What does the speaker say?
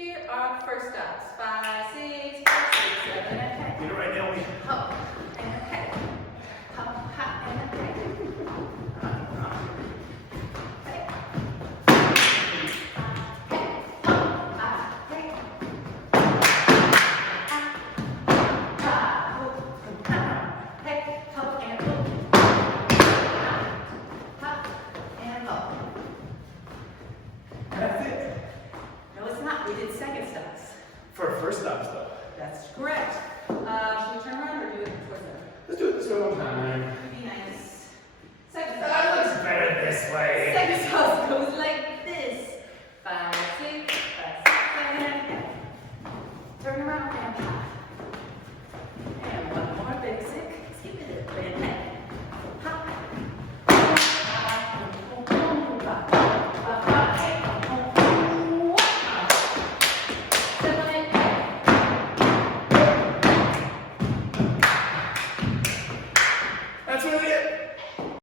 Here are first stops. 5, 6, 5, 6, 7, and a Get it right now. hop and a hop, hop and a